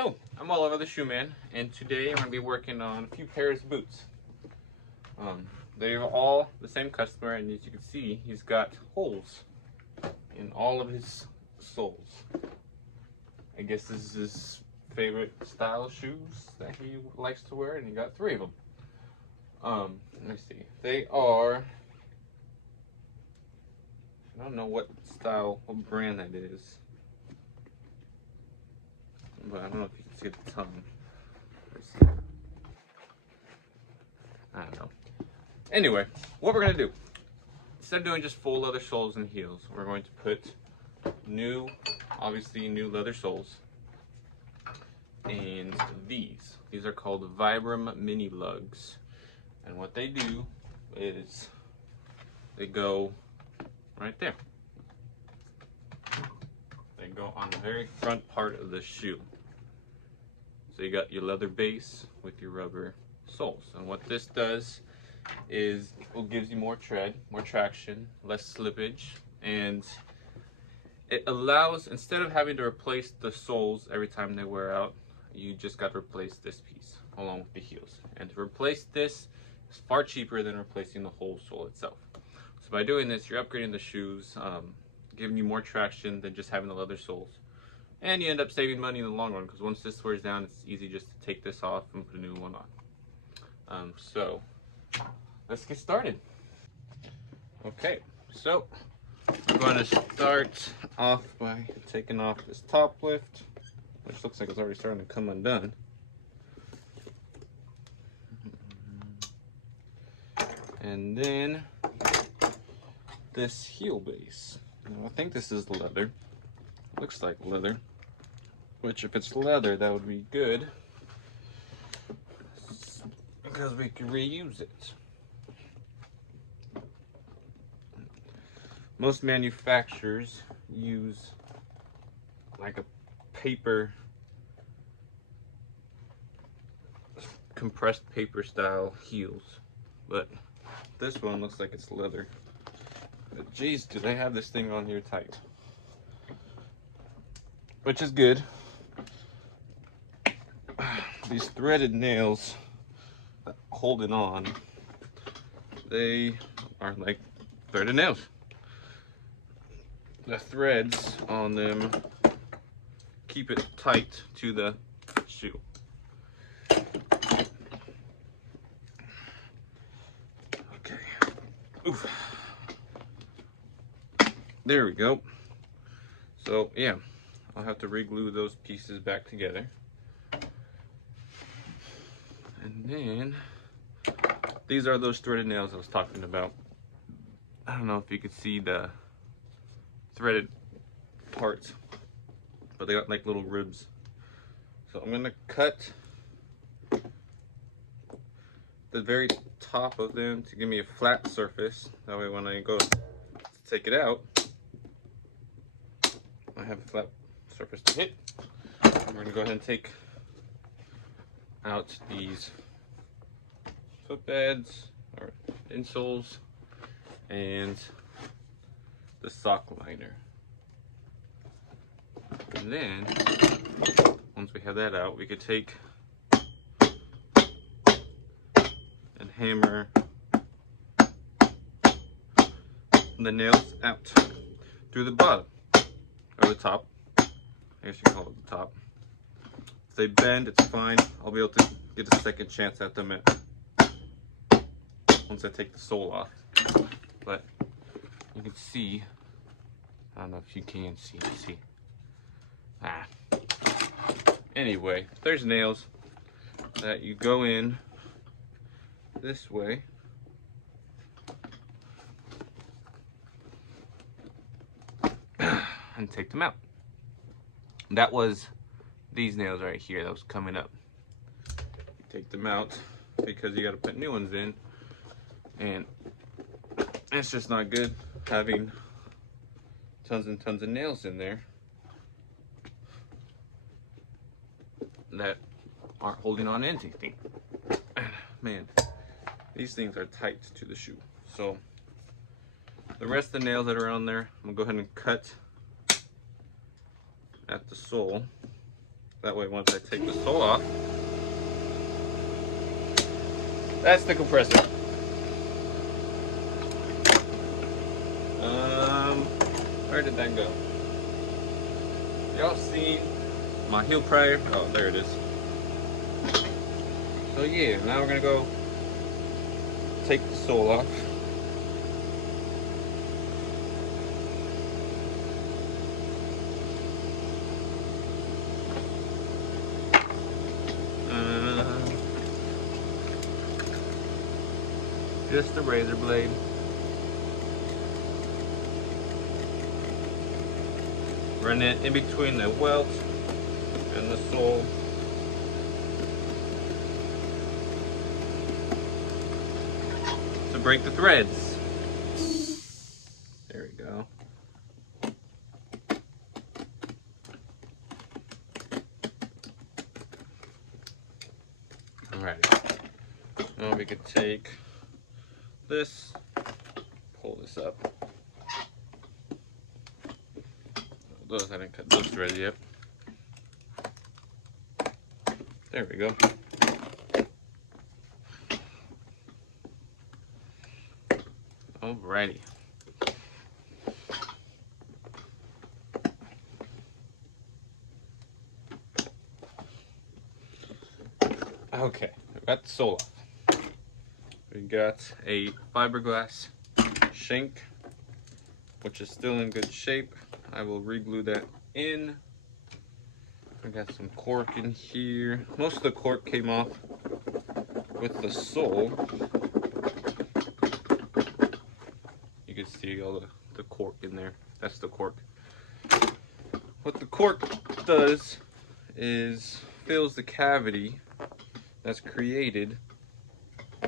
Hello, I'm Oliver the Shoe Man, and today I'm going to be working on a few pairs of boots. They're all the same customer, and as you can see, he's got holes in all of his soles. I guess this is his favorite style of shoes that he likes to wear, and he got 3 of them. Let me see. They are, I don't know what style, what brand that is, but I don't know if you can see the tongue. Let's see. I don't know. Anyway, what we're gonna do, instead of doing just full leather soles and heels, we're going to put obviously new leather soles. And these are called Vibram mini lugs. And what they do is they go right there. They go on the very front part of the shoe. So you got your leather base with your rubber soles. And what this does is it gives you more tread, more traction, less slippage, and it allows, instead of having to replace the soles every time they wear out, you just got to replace this piece along with the heels. And to replace this is far cheaper than replacing the whole sole itself. So by doing this, you're upgrading the shoes, giving you more traction than just having the leather soles. And you end up saving money in the long run, because once this wears down, it's easy just to take this off and put a new one on. So let's get started. Okay, so I'm going to start off by taking off this top lift, which looks like it's already starting to come undone. And then this heel base. Now, I think this is leather. Looks like leather. Which, if it's leather, that would be good, because we can reuse it. Most manufacturers use like a paper, compressed paper style heels, but this one looks like it's leather. But geez, do they have this thing on here tight, which is good. These threaded nails that hold it on, they are like threaded nails. The threads on them keep it tight to the shoe. Okay. Oof. There we go. So yeah, I'll have to re-glue those pieces back together. And then these are those threaded nails I was talking about. I don't know if you could see the threaded parts, but they got like little ribs. So I'm gonna cut the very top of them to give me a flat surface. That way when I go to take it out, I have a flat surface to hit. And we're gonna go ahead and take out these footbeds or insoles and the sock liner. And then once we have that out, we could take and hammer the nails out through the bottom or the top. I guess you can call it the top. If they bend, it's fine. I'll be able to get a second chance at them once I take the sole off. But you can see, I don't know if you can see. Anyway, there's nails that you go in this way. And take them out. That was these nails right here that was coming up. You take them out because you got to put new ones in, and it's just not good having tons and tons of nails in there that aren't holding on to anything. Man, these things are tight to the shoe. So the rest of the nails that are on there, I'm gonna go ahead and cut at the sole. That way once I take the sole off, that's the compressor. Where did that go? Y'all seen my heel prior? Oh, there it is. So yeah, now we're gonna go take the sole off. Just a razor blade. Run it in between the welt and the sole. To break the threads. There we go. Alright. Now we could take this, pull this up. Those, I didn't cut those threads yet. There we go. Alrighty. Okay, we got the sole off. We got a fiberglass shank, which is still in good shape. I will re-glue that in. I got some cork in here. Most of the cork came off with the sole. You can see all the cork in there. That's the cork. What the cork does is fills the cavity that's created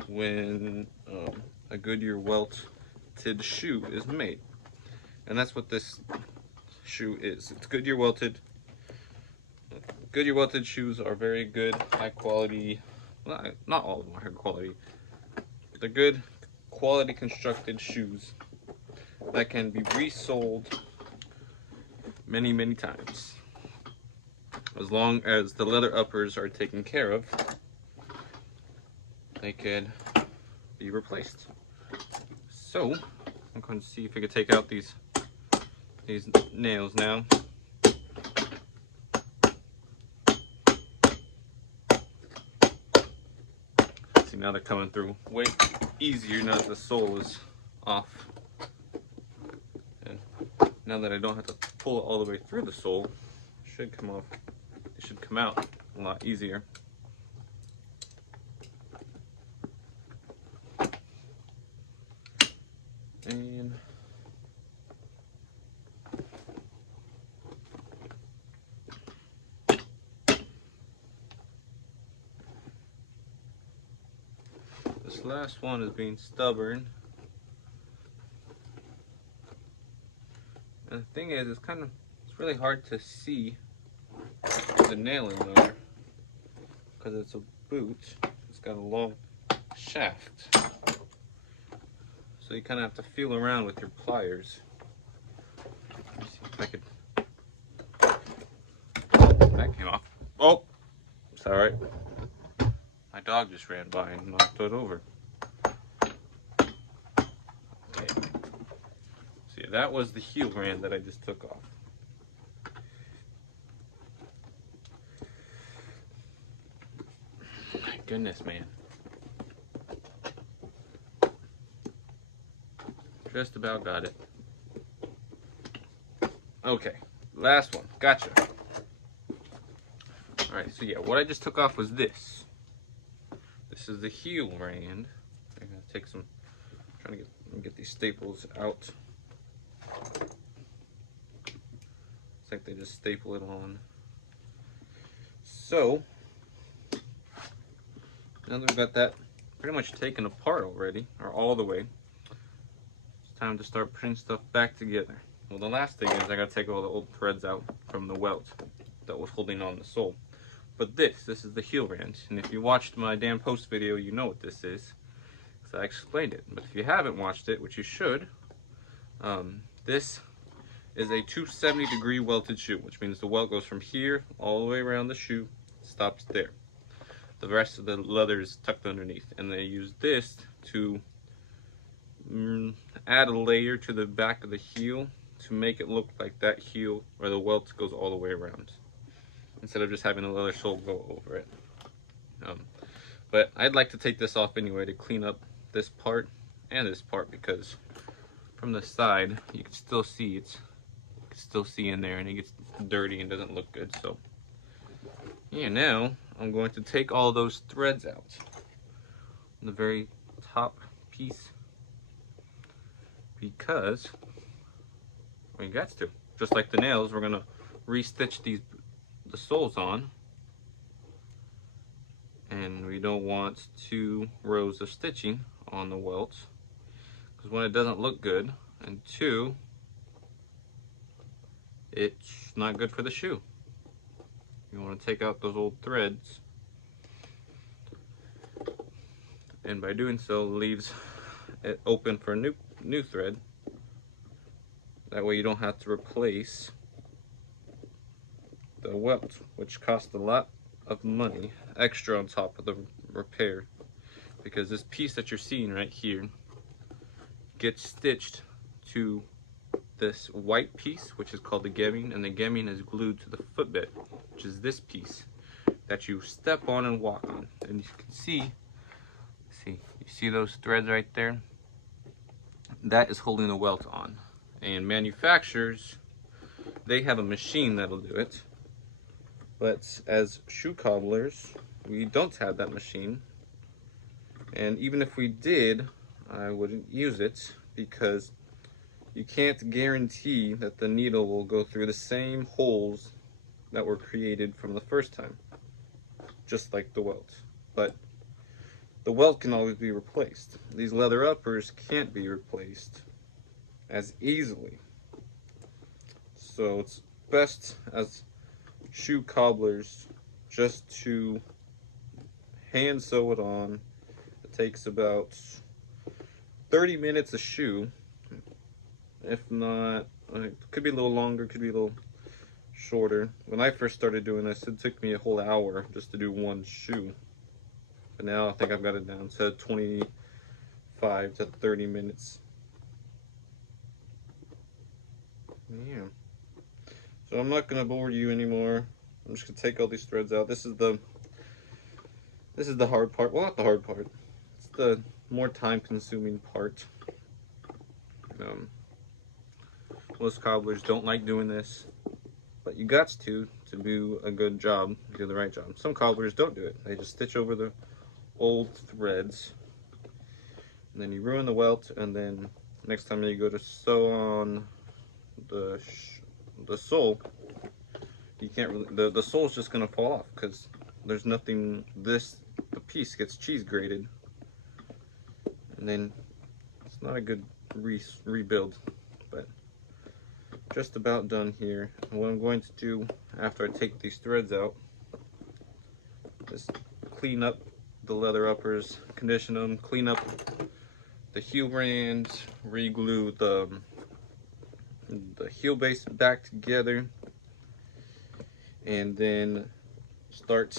when a Goodyear welted shoe is made. And that's what this shoe is. It's Goodyear welted. Goodyear welted shoes are very good, high quality. Well, not all of them are high quality. They're good, quality constructed shoes that can be resoled many, many times. As long as the leather uppers are taken care of, they can be replaced. So, I'm going to see if I can take out these nails now. See, now they're coming through way easier now that the sole is off. And now that I don't have to pull it all the way through the sole, it should come off. It should come out a lot easier. And this last one is being stubborn. And the thing is, it's really hard to see the nail in there because it's a boot. It's got a long shaft. So you kind of have to feel around with your pliers. Let me see if I could. That came off. Oh, it's all right. My dog just ran by and knocked it over. Okay. See, that was the heel rand that I just took off. My goodness, man. Just about got it. Okay, last one. Gotcha. Alright, so yeah, what I just took off was this. This is the heel rand. I'm gonna take some, trying to get these staples out. It's like they just staple it on. So, now that we've got that pretty much taken apart already, or all the way, it's time to start putting stuff back together. Well, the last thing is I gotta take all the old threads out from the welt that was holding on the sole. But this is the heel rand, and if you watched my damn post video, you know what this is, because I explained it. But if you haven't watched it, which you should, this is a 270-degree welted shoe, which means the welt goes from here all the way around the shoe, stops there. The rest of the leather is tucked underneath, and they use this to add a layer to the back of the heel to make it look like that heel or the welt goes all the way around, instead of just having the leather sole go over it. But I'd like to take this off anyway to clean up this part and this part, because from the side you can still see in there, and it gets dirty and doesn't look good. So yeah, now I'm going to take all those threads out. The very top piece, because we got to. Just like the nails, we're gonna re-stitch the soles on, and we don't want 2 rows of stitching on the welt, because one, it doesn't look good, and 2, it's not good for the shoe. You want to take out those old threads, and by doing so leaves it open for a new thread. That way you don't have to replace the welt, which costs a lot of money extra on top of the repair, because this piece that you're seeing right here gets stitched to this white piece, which is called the gemming, and the gemming is glued to the footbed, which is this piece that you step on and walk on. And you can see you see those threads right there? That is holding the welt on. And manufacturers, they have a machine that'll do it, but as shoe cobblers, we don't have that machine. And even if we did, I wouldn't use it, because you can't guarantee that the needle will go through the same holes that were created from the first time, just like the welt. But the welt can always be replaced. These leather uppers can't be replaced as easily. So it's best as shoe cobblers just to hand sew it on. It takes about 30 minutes a shoe, if not, it could be a little longer, could be a little shorter. When I first started doing this, it took me a whole hour just to do one shoe. But now I think I've got it down to 25 to 30 minutes. Yeah. So I'm not gonna bore you anymore. I'm just gonna take all these threads out. This is the hard part. Well, not the hard part. It's the more time-consuming part. Most cobblers don't like doing this, but you got to do a good job, do the right job. Some cobblers don't do it. They just stitch over the old threads, and then you ruin the welt, and then next time you go to sew on the sole, you can't really, the sole's just gonna fall off, because there's nothing, the piece gets cheese grated, and then it's not a good rebuild. But just about done here. And what I'm going to do after I take these threads out is clean up the leather uppers, condition them, clean up the heel bands, re-glue the heel base back together, and then start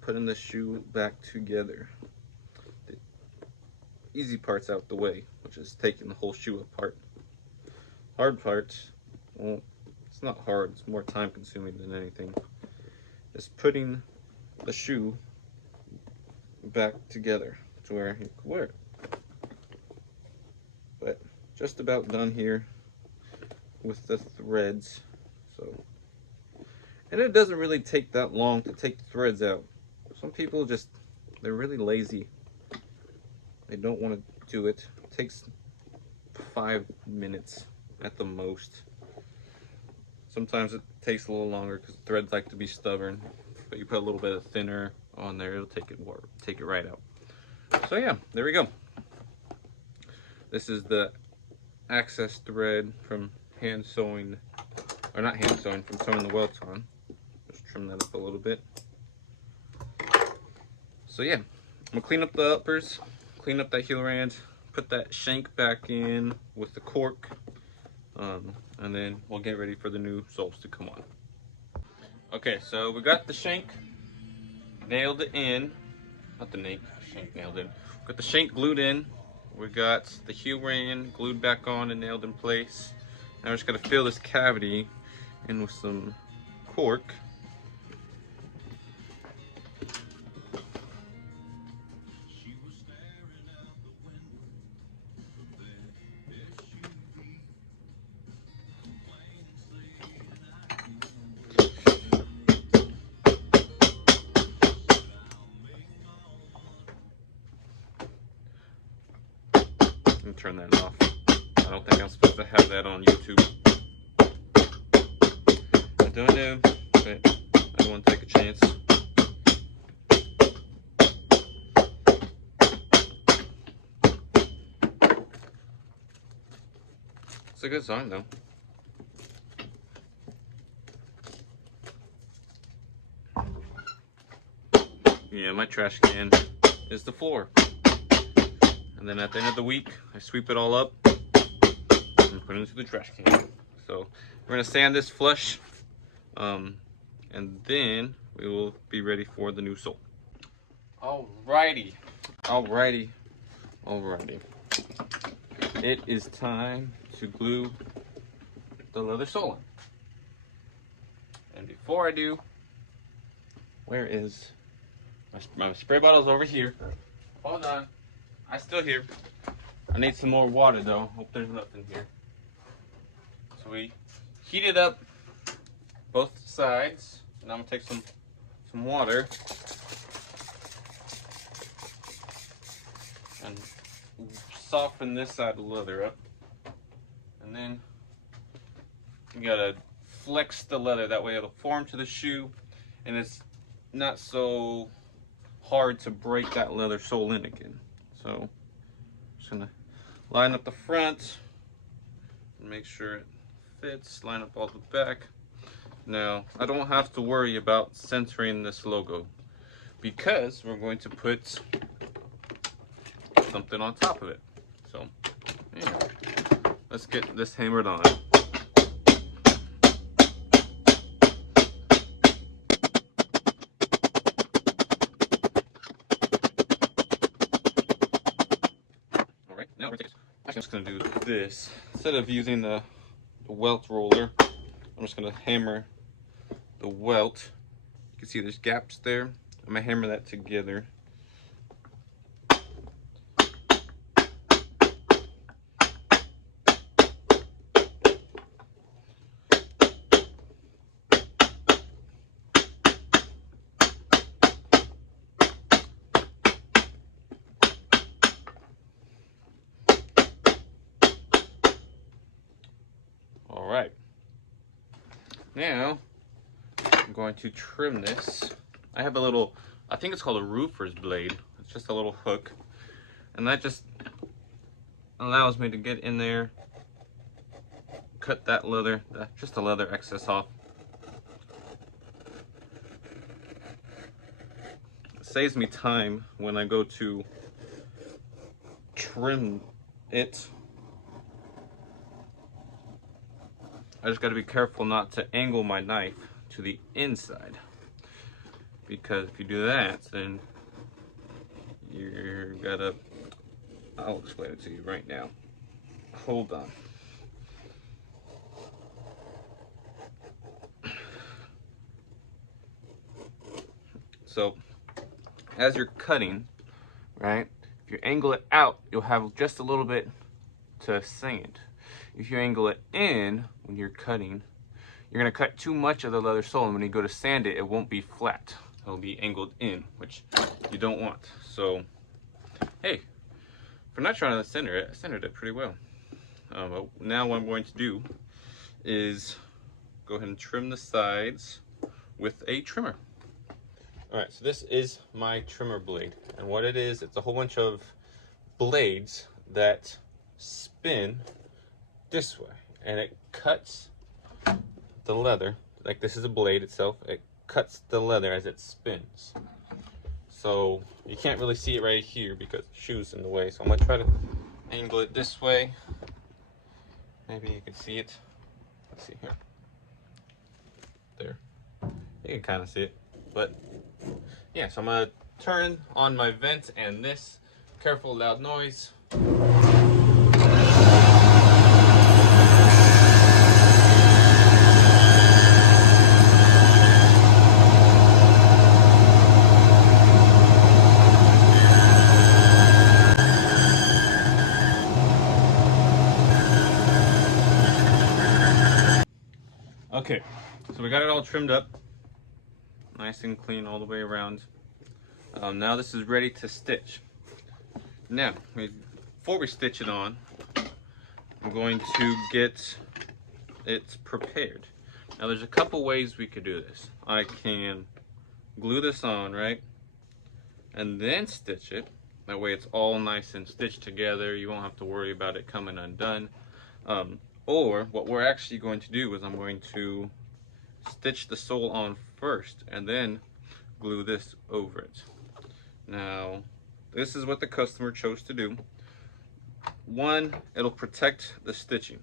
putting the shoe back together. The easy part's out the way, which is taking the whole shoe apart. Hard part, well, it's not hard, it's more time consuming than anything, is putting the shoe back together to where you can wear it. But just about done here with the threads. So, and it doesn't really take that long to take the threads out. Some people just, they're really lazy. They don't want to do it. It takes 5 minutes at the most. Sometimes it takes a little longer because threads like to be stubborn, but you put a little bit of thinner on there, it'll take it right out. So yeah, there we go. This is the access thread from hand sewing, or not hand sewing, from sewing the welts on. Just trim that up a little bit. So yeah, I'm gonna clean up the uppers, clean up that heel rand, put that shank back in with the cork, and then we'll get ready for the new soles to come on. Okay, so we got the shank nailed in, not the shank nailed in. Got the shank glued in. We got the heel ring glued back on and nailed in place. Now we're just gonna fill this cavity in with some cork. And turn that off. I don't think I'm supposed to have that on YouTube. I don't know, but I don't want to take a chance. It's a good sign though. Yeah, my trash can is the floor. And then at the end of the week, I sweep it all up and put it into the trash can. So we're gonna sand this flush, and then we will be ready for the new sole. Alrighty. It is time to glue the leather sole on. And before I do, where is my spray bottle's over here. Hold on. I still here. I need some more water though. Hope there's nothing here. So we heat it up both sides. Now I'm gonna take some water and soften this side of the leather up. And then you gotta flex the leather, that way it'll form to the shoe and it's not so hard to break that leather sole in again. So just gonna line up the front and make sure it fits, line up all the back. Now I don't have to worry about centering this logo because we're going to put something on top of it. So yeah, let's get this hammered on. I'm just going to do this. Instead of using the welt roller, I'm just going to hammer the welt. You can see there's gaps there. I'm going to hammer that together. Alright, now I'm going to trim this. I have a little, I think it's called a roofer's blade. It's just a little hook. And that just allows me to get in there, cut that leather, just the leather excess off. It saves me time when I go to trim it. I just got to be careful not to angle my knife to the inside, because if you do that, then you're gonna, I'll explain it to you right now. Hold on. So as you're cutting, right, if you angle it out, you'll have just a little bit to sand. If you angle it in when you're cutting, you're gonna cut too much of the leather sole, and when you go to sand it, it won't be flat. It'll be angled in, which you don't want. So, hey, for not trying to center it, I centered it pretty well. But now what I'm going to do is go ahead and trim the sides with a trimmer. All right, so this is my trimmer blade, and what it is, it's a whole bunch of blades that spin this way, and it cuts the leather. Like, this is a blade itself, it cuts the leather as it spins. So you can't really see it right here because the shoe's in the way, so I'm gonna try to angle it this way Maybe you can see it. Let's see here. There. You can kind of see it. But yeah, so I'm gonna turn on my vent and this. Careful, loud noise. Okay, so we got it all trimmed up, nice and clean all the way around. Now this is ready to stitch. Now, before we stitch it on, I'm going to get it prepared. Now there's a couple ways we could do this. I can glue this on, right? And then stitch it. That way it's all nice and stitched together. You won't have to worry about it coming undone. Or what we're actually going to do is I'm going to stitch the sole on first and then glue this over it. Now, this is what the customer chose to do. One, it'll protect the stitching.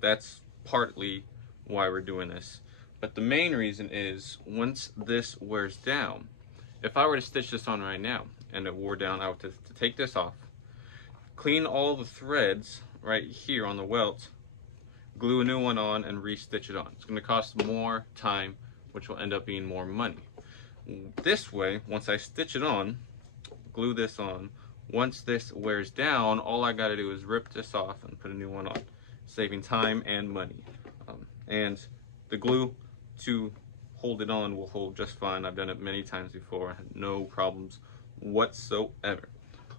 That's partly why we're doing this. But the main reason is once this wears down, if I were to stitch this on right now and it wore down, I would have to take this off, clean all the threads right here on the welt, glue a new one on, and re-stitch it on. It's going to cost more time, which will end up being more money. This way, once I stitch it on, glue this on, once this wears down, all I got to do is rip this off and put a new one on, saving time and money. And the glue to hold it on will hold just fine. I've done it many times before. I had no problems whatsoever.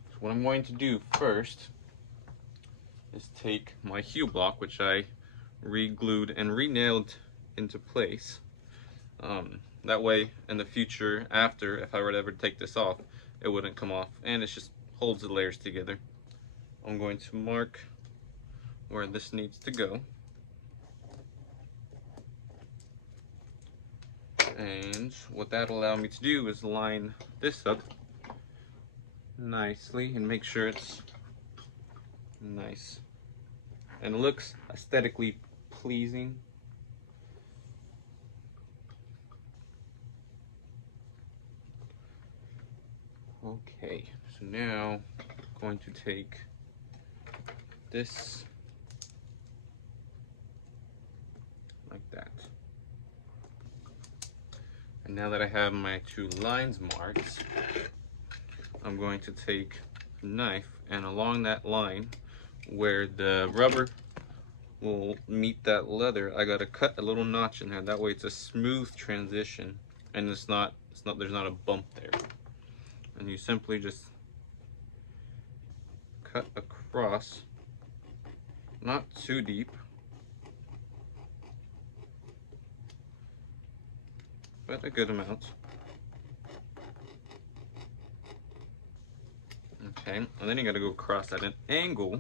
So what I'm going to do first is take my heel block, which I re-glued and re-nailed into place. That way in the future, after, if I were to ever take this off, it wouldn't come off, and it just holds the layers together. I'm going to mark where this needs to go. And what that'll allow me to do is line this up nicely and make sure it's nice and looks aesthetically pleasing. Okay, so now I'm going to take this like that. And now that I have my two lines marked, I'm going to take a knife and along that line where the rubber will meet that leather, I gotta cut a little notch in there. That way it's a smooth transition and there's not a bump there. And you simply just cut across, not too deep, but a good amount. Okay, and then you gotta go across at an angle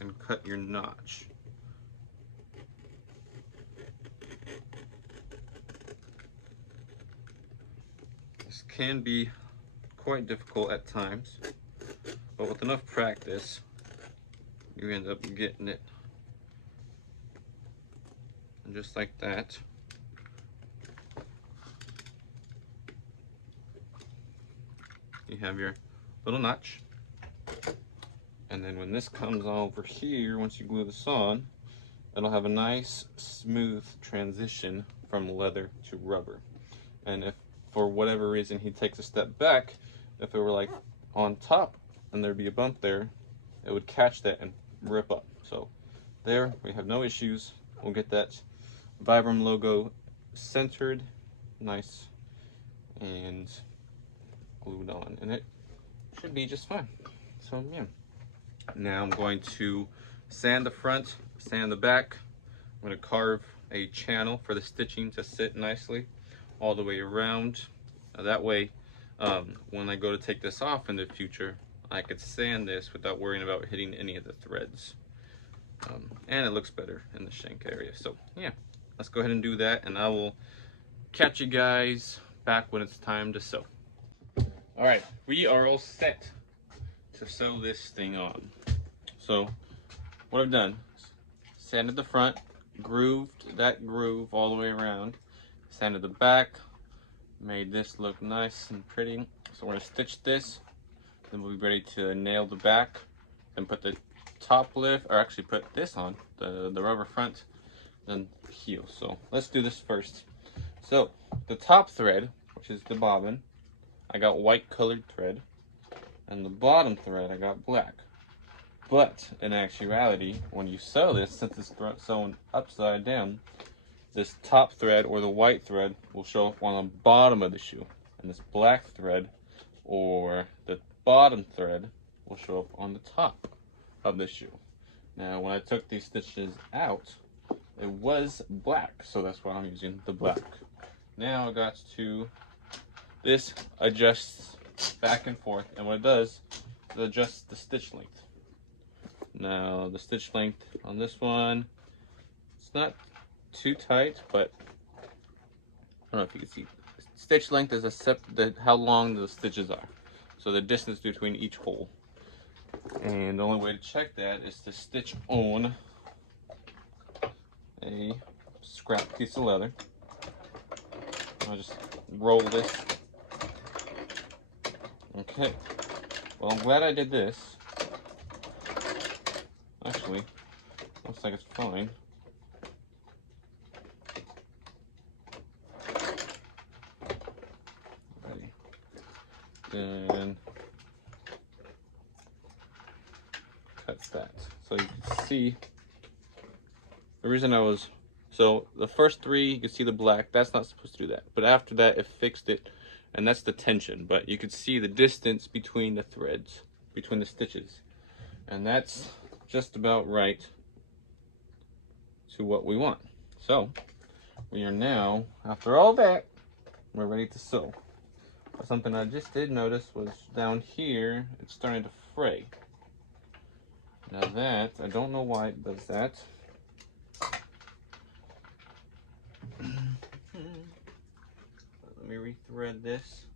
and cut your notch. This can be quite difficult at times, but with enough practice, you end up getting it. And just like that. You have your little notch. And then when this comes over here, once you glue this on, it'll have a nice smooth transition from leather to rubber. And if for whatever reason he takes a step back, if it were like on top and there'd be a bump there, it would catch that and rip up. So there, we have no issues. We'll get that Vibram logo centered, nice and glued on, and it should be just fine. So yeah. Now I'm going to sand the front, sand the back. I'm going to carve a channel for the stitching to sit nicely all the way around. That way, when I go to take this off in the future, I could sand this without worrying about hitting any of the threads. And it looks better in the shank area. So yeah, let's go ahead and do that, and I will catch you guys back when it's time to sew. All right, we are all set to sew this thing on. So what I've done, sanded the front, grooved that groove all the way around, sanded the back, made this look nice and pretty. So we're gonna stitch this, then we'll be ready to nail the back, then put the top lift, or actually put this on, the rubber front, then heel. So let's do this first. So the top thread, which is the bobbin, I got white colored thread, and the bottom thread I got black. But in actuality, when you sew this, since it's sewn upside down, this top thread or the white thread will show up on the bottom of the shoe, and this black thread or the bottom thread will show up on the top of the shoe. Now when I took these stitches out, it was black, so that's why I'm using the black. Now I got to, this adjusts back and forth, and what it does is adjusts the stitch length. Now the stitch length on this one, it's not too tight, but I don't know if you can see. Stitch length is how long the stitches are, so the distance between each hole. And the only way to check that is to stitch on a scrap piece of leather. I'll just roll this. Okay, well I'm glad I did this. Actually, looks like it's fine. Ready. Then cut that. So you can see the reason so the first three, you can see the black, that's not supposed to do that. But after that, it fixed it, and that's the tension. But you could see the distance between the threads, between the stitches. And that's just about right to what we want. So we are now, after all that, we're ready to sew. But something I just did notice was down here, it's starting to fray. Now that, I don't know why it does that. Let me rethread this.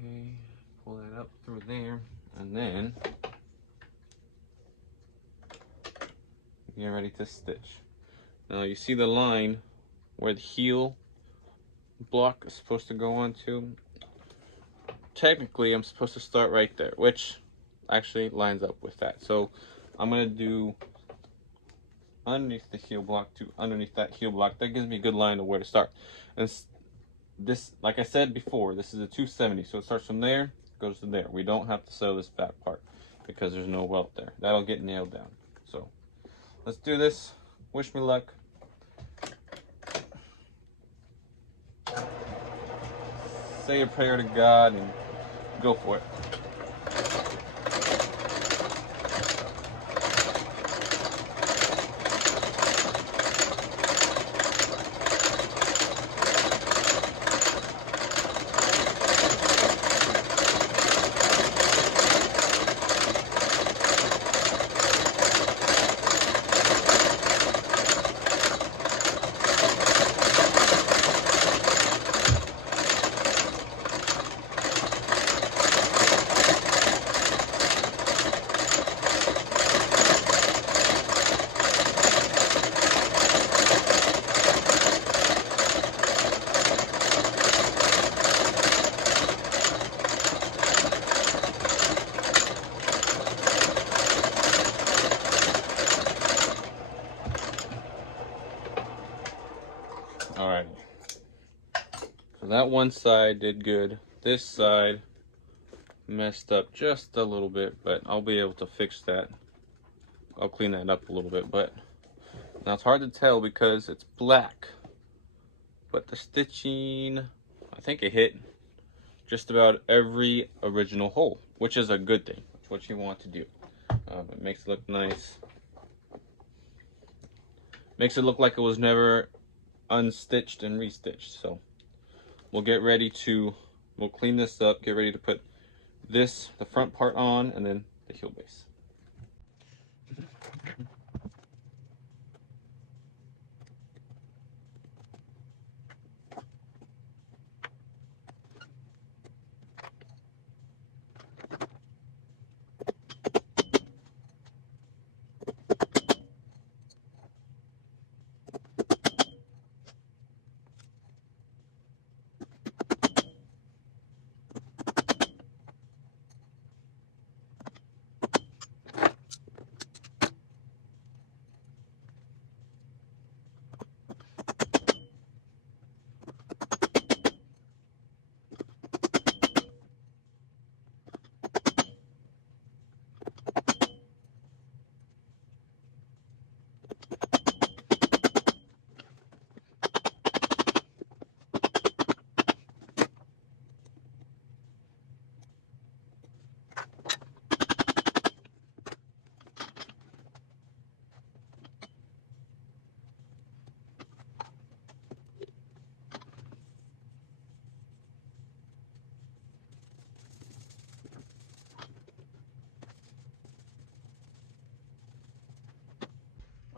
Okay, pull that up through there, and then get ready to stitch. Now you see the line where the heel block is supposed to go onto. Technically, I'm supposed to start right there, which actually lines up with that. So I'm gonna do underneath the heel block to underneath that heel block. That gives me a good line of where to start. And this, like I said before, this is a 270, so it starts from there, goes to there. We don't have to sew this back part because there's no welt there. That'll get nailed down. So let's do this. Wish me luck. Say a prayer to God and go for it. Alright, so that one side did good. This side messed up just a little bit, but I'll be able to fix that. I'll clean that up a little bit, but now it's hard to tell because it's black. But the stitching, I think it hit just about every original hole, which is a good thing. That's what you want to do. It makes it look nice. Makes it look like it was never unstitched and restitched. So we'll get ready to, we'll clean this up, get ready to put this, the front part on, and then the heel base.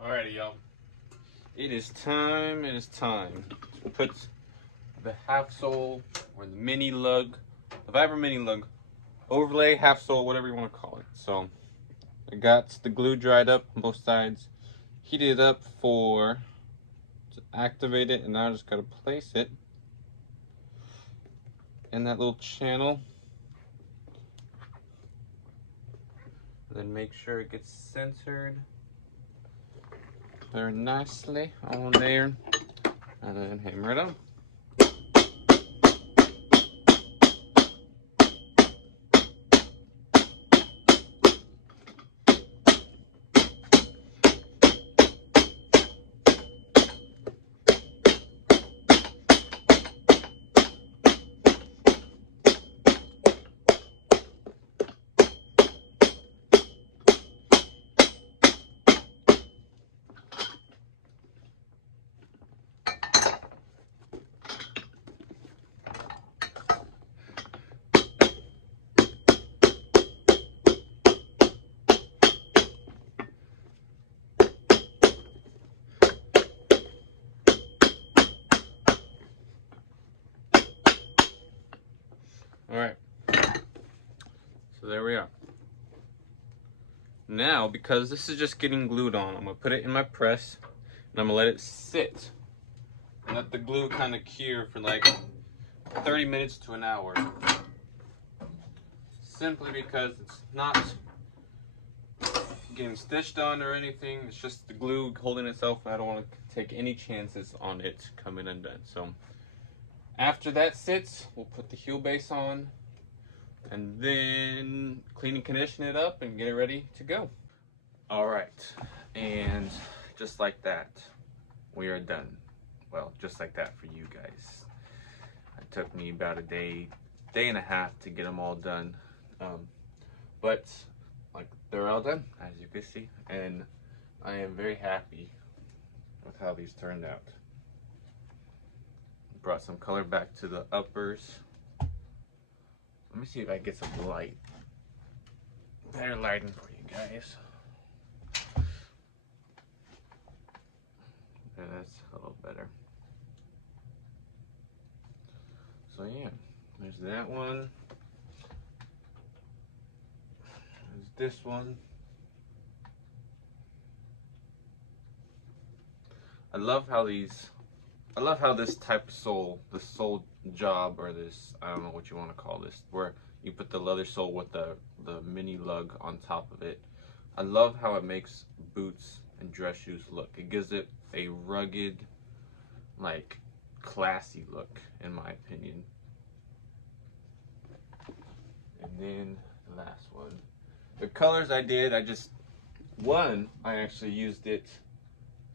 Alrighty, y'all. It is time. It is time to put the half sole or the mini lug, the Vibram mini lug overlay, half sole, whatever you want to call it. So I got the glue dried up on both sides, heated it up to activate it, and now I just gotta place it in that little channel. And then make sure it gets centered very nicely on there, and then hammer it on. Alright, so there we are. Now, because this is just getting glued on, I'm going to put it in my press, and I'm going to let it sit. And let the glue kind of cure for like 30 minutes to an hour. Simply because it's not getting stitched on or anything, it's just the glue holding itself. I don't want to take any chances on it coming undone. So after that sits, we'll put the heel base on and then clean and condition it up and get it ready to go. All right, and just like that, we are done. Well, just like that for you guys. It took me about a day and a half to get them all done. But like, they're all done, as you can see, and I am very happy with how these turned out. Brought some color back to the uppers. Let me see if I get some light. Better lighting for you guys. And that's a little better. So yeah, there's that one. There's this one. I love how this type of sole, the sole job, or this, I don't know what you want to call this, where you put the leather sole with the mini lug on top of it. I love how it makes boots and dress shoes look. It gives it a rugged, like, classy look, in my opinion. And then the last one. The colors I did, I actually used it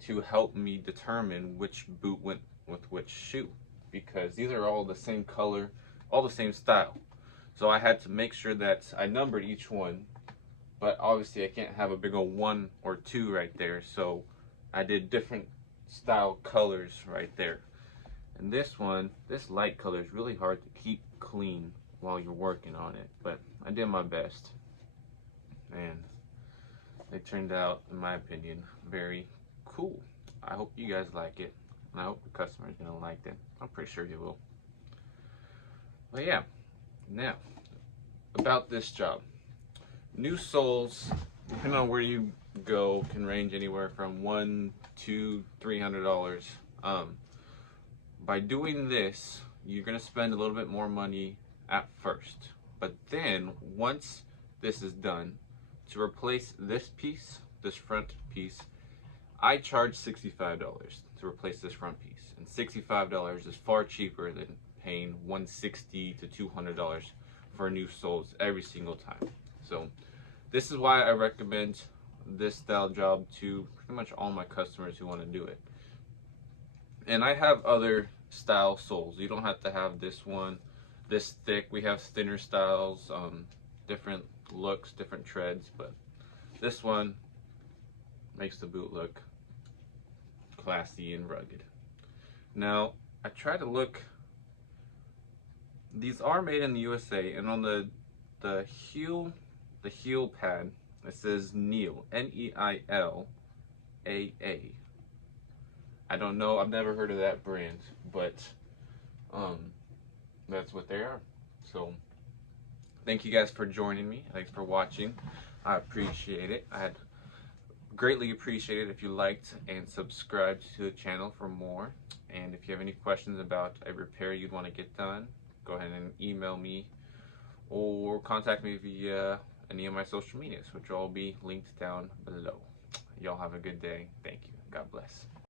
to help me determine which boot went with which shoe, because these are all the same color, all the same style. So I had to make sure that I numbered each one, but obviously I can't have a big old 1 or 2 right there, so I did different style colors right there. And this one, this light color is really hard to keep clean while you're working on it, but I did my best, and they turned out, in my opinion, very cool. I hope you guys like it, and I hope the customer is gonna like it. I'm pretty sure he will. But yeah, now about this job. New soles, depending on where you go, can range anywhere from $100 to $300. By doing this, you're gonna spend a little bit more money at first, but then once this is done, to replace this piece, this front piece, I charge $65 to replace this front piece, and $65 is far cheaper than paying $160 to $200 for new soles every single time. So this is why I recommend this style job to pretty much all my customers who want to do it. And I have other style soles. You don't have to have this one this thick. We have thinner styles, different looks, different treads, but this one makes the boot look classy and rugged. Now, I try to look, these are made in the USA, and on the heel pad, it says Neil, N-E-I-L, AAA. I don't know. I've never heard of that brand, but that's what they are. So thank you guys for joining me. Thanks for watching. I appreciate it. I'd greatly appreciate it if you liked and subscribed to the channel for more. And if you have any questions about a repair you'd want to get done, go ahead and email me or contact me via any of my social medias, which will all be linked down below. Y'all have a good day. Thank you. God bless.